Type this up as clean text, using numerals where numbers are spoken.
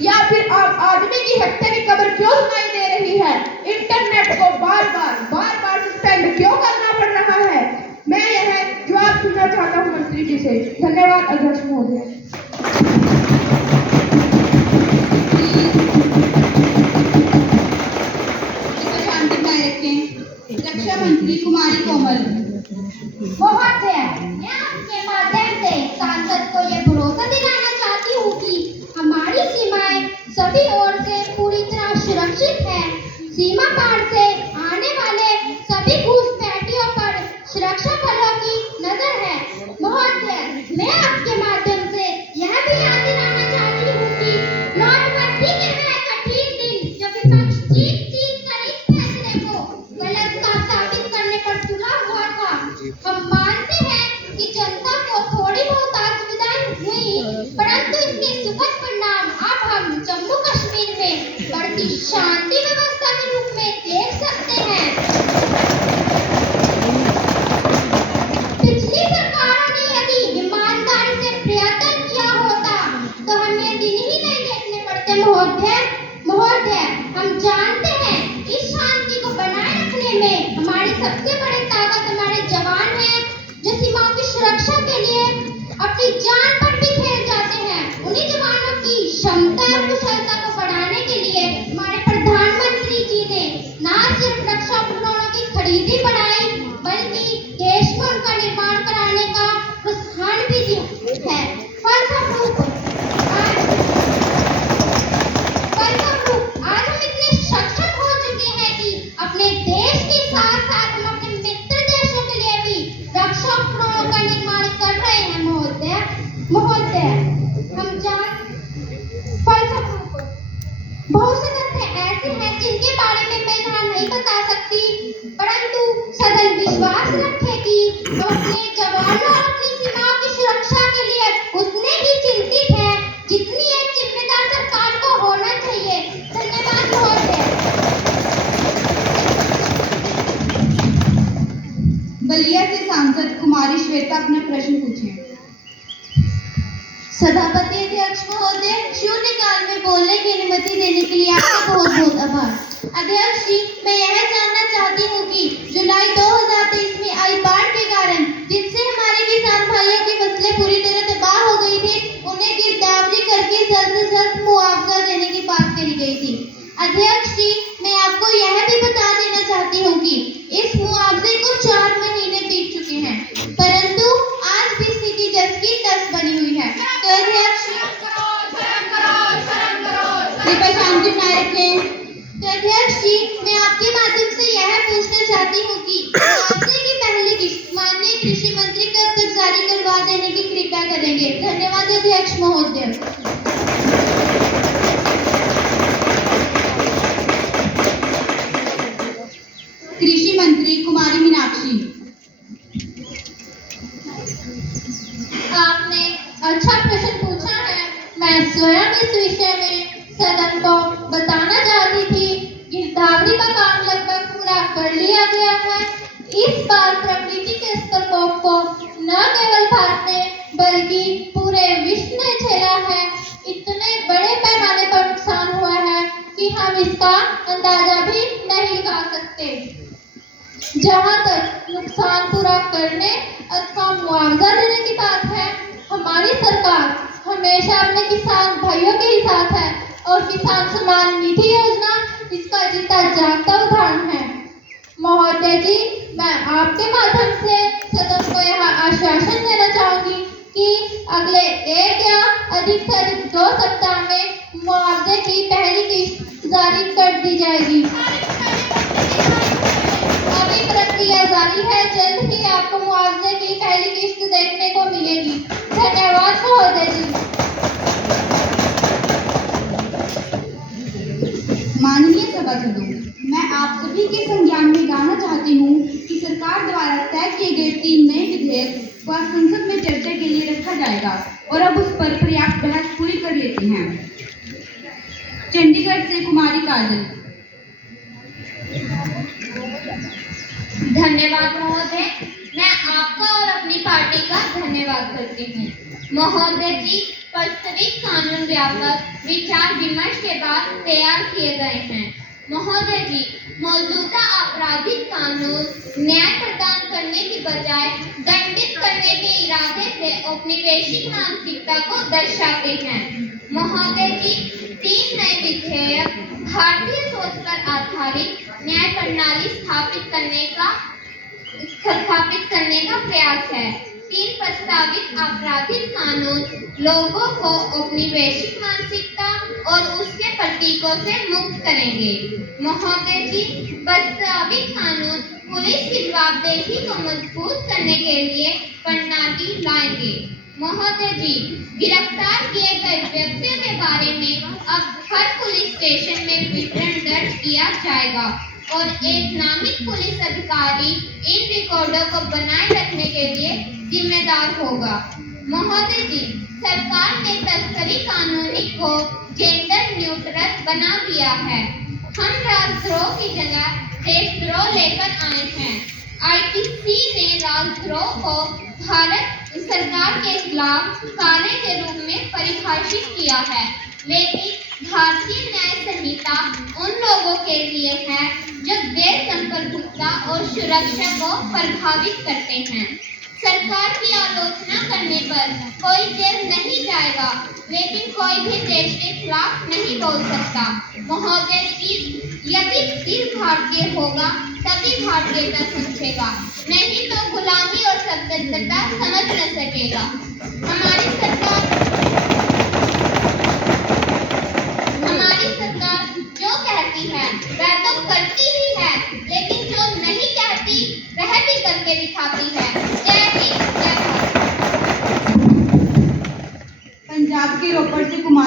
या फिर आम आदमी की हत्या की खबर क्यों सुनाई दे रही है? इंटरनेट को बार बार सस्पेंड क्यों करना पड़ रहा है? मैं यह जवाब सुनना चाहता हूँ मंत्री जी से। धन्यवाद अध्यक्ष महोदय। रक्षा मंत्री कुमारी कोमल। महोदय, मैं आपके माध्यम से सांसद को ये भरोसा दिलाना चाहती हूँ कि हमारी सीमाएं सभी ओर से पूरी तरह सुरक्षित है। सीमा पार से आने वाले सभी घुसपैठियों पर सुरक्षा बलों की नजर है। महोदय, मैं आपके माध्यम से यह भी याद दिलाना चाहती हूँ कि नोटबंदी के वह कठिन दिन जब विपक्ष जीत कर इस फैसले को गलत साबित करने पर तुला हुआ था। हम मानते हैं कि जनता को थोड़ी बहुत असुविधाएं हुई, परंतु इसके सुखद परिणाम अब हम जम्मू कश्मीर में बढ़ती शांति व्यवस्था के रूप में देख सकते हैं। पिछली सरकारों ने यदि ईमानदारी से प्रयत्न किया होता तो हमें ये दिन ही नहीं देखने पड़ते। महोदय, हम जानते हैं इस शांति को बनाए रखने में हमारी सबसे बड़ी ताकत हमारे जवान हैं, जो सीमाओं की सुरक्षा के लिए अपनी जान पर भी खेल जाते हैं। उन्हीं जवानों की क्षमता और कुशलता को बढ़ाने के लिए हमारे प्रधानमंत्री जी ने न सिर्फ रक्षा उपकरणों की खरीदी बढ़ाई, बल्कि देश में उनका निर्माण कराने का प्रोत्साहन भी दिया है। फलस्वरूप आज हम इतने सक्षम हो चुके हैं कि अपने देश के साथ साथ हम अपने मित्र देशों के लिए भी रक्षा उपकरणों का निर्माण कर रहे हैं। महोदय, हम फलस्वरूप बहुत से तथ्य ऐसे हैं जिनके बारे में मैं यहाँ नहीं बता सकती, परंतु सदन विश्वास रखे कि हम अपने जवानों और अपनी सीमाओं की सुरक्षा के लिए उतने ही चिंतित हैं जितनी एक जिम्मेदार सरकार को होना चाहिए। धन्यवाद महोदय। बलिया से सांसद कुमारी श्वेता अपना प्रश्न पूछें। सभापति अध्यक्ष महोदय, शून्यकाल में बोलने की अनुमति देने के लिए आपका बहुत बहुत आभार। अध्यक्ष जी, मैं यह जानना चाहती हूँ कि जुलाई 2023 में आई बाढ़ के कारण जिनसे हमारे किसान भाइयों की फसलें पूरी तरह तबाह हो गई थी, उन्हें गिरदावरी करके जल्द से जल्द मुआवजा देने की बात कही गई थी। अध्यक्ष जी, मैं आपको यह भी बता देना चाहती हूँ कि इस मुआवजे को 4 महीने बीत चुके हैं, परंतु आज भी स्थिति जस की तस बनी हुई है। तो अध्यक्ष कृपया शांति बनाए रखें। तो अध्यक्ष जी, मैं आपके माध्यम से यह पूछना चाहती हूँ कि मुआवजे की पहली किस्त माननीय कृषि मंत्री कब तक जारी करवा देने की कृपा करेंगे। धन्यवाद अध्यक्ष महोदय। कृषि मंत्री कुमारी मीनाक्षी। आपने अच्छा प्रश्न पूछा है। मैं स्वयं इस विषय में सदन को बताना चाहती थी। गिरदावरी का काम लगभग पूरा कर लिया गया है। इस बार प्रकृति के इस प्रकोप को न केवल भारत ने बल्कि पूरे विश्व ने झेला है। इतने बड़े पैमाने पर नुकसान हुआ है कि हम इसका अंदाजा भी नहीं लगा सकते। जहाँ तक नुकसान पूरा करने अथवा मुआवजा देने की बात है, हमारी सरकार हमेशा अपने किसान भाइयों के ही साथ है और किसान सम्मान निधि योजना इसका जीता जागता उदाहरण है। महोदय जी, मैं आपके माध्यम से सदन को यह आश्वासन देना चाहूंगी कि अगले 1 या अधिक से अधिक 2 सप्ताह में मुआवजे की पहली किस्त जारी कर दी जाएगी। अभी प्रक्रिया जारी है, जल्द ही आपको मुआवजे की पहली किस्त देखने को मिलेगी। धन्यवाद महोदय जी। माननीय सभासदों, मैं आप सभी के संज्ञान में लाना चाहती हूँ कि सरकार द्वारा तय किए गए 3 नए विधेयक को संसद में चर्चा के लिए रखा जाएगा और अब उस पर पर्याप्त बहस पूरी कर लेते हैं। चंडीगढ़ से कुमारी काजल। धन्यवाद महोदय। मैं आपका और अपनी पार्टी का धन्यवाद करती हूँ। महोदय जी, वास्तविक कानून व्यापक विचार विमर्श के बाद तैयार किए गए हैं। महोदय जी, मौजूदा आपराधिक कानून न्याय प्रदान करने की बजाय दंडित करने के इरादे से औपनिवेशिक मानसिकता को दर्शाते हैं। महोदय जी, 3 नए विधेयक भारतीय सोच पर आधारित न्याय प्रणाली स्थापित करने का प्रयास है। 3 प्रस्तावित आपराधिक कानून लोगों को औपनिवेशिक मानसिकता और उसके प्रतीकों से मुक्त करेंगे। महोदय जी, प्रस्तावित कानून पुलिस की जवाबदेही को मजबूत करने के लिए प्रणाली लाएंगे। महोदय जी, गिरफ्तार किए गए व्यक्तियों के बारे में अब हर पुलिस स्टेशन में विवरण दर्ज किया जाएगा और एक नामित पुलिस अधिकारी इन रिकॉर्डों को बनाए रखने के लिए जिम्मेदार होगा। महोदय जी, सरकार ने तस्करी कानूनी को जेंडर न्यूट्रल बना दिया है। हम राजद्रोह की जगह देशद्रोह लेकर आए हैं। आईपीसी ने राजद्रोह को भारत सरकार के खिलाफ कार्य के रूप में परिभाषित किया है, लेकिन भारतीय न्याय संहिता उन लोगों के लिए है जो देश संप्रभुता और सुरक्षा को प्रभावित करते हैं। सरकार की आलोचना करने पर कोई जेल नहीं जाएगा, लेकिन कोई भी देश के खिलाफ नहीं बोल सकता। महोदय जी, यदि दिल भारतीय होगा तभी भारतीयता समझेगा, नहीं तो गुलामी और सभ्यता समझ न सकेगा। हमारी सरकार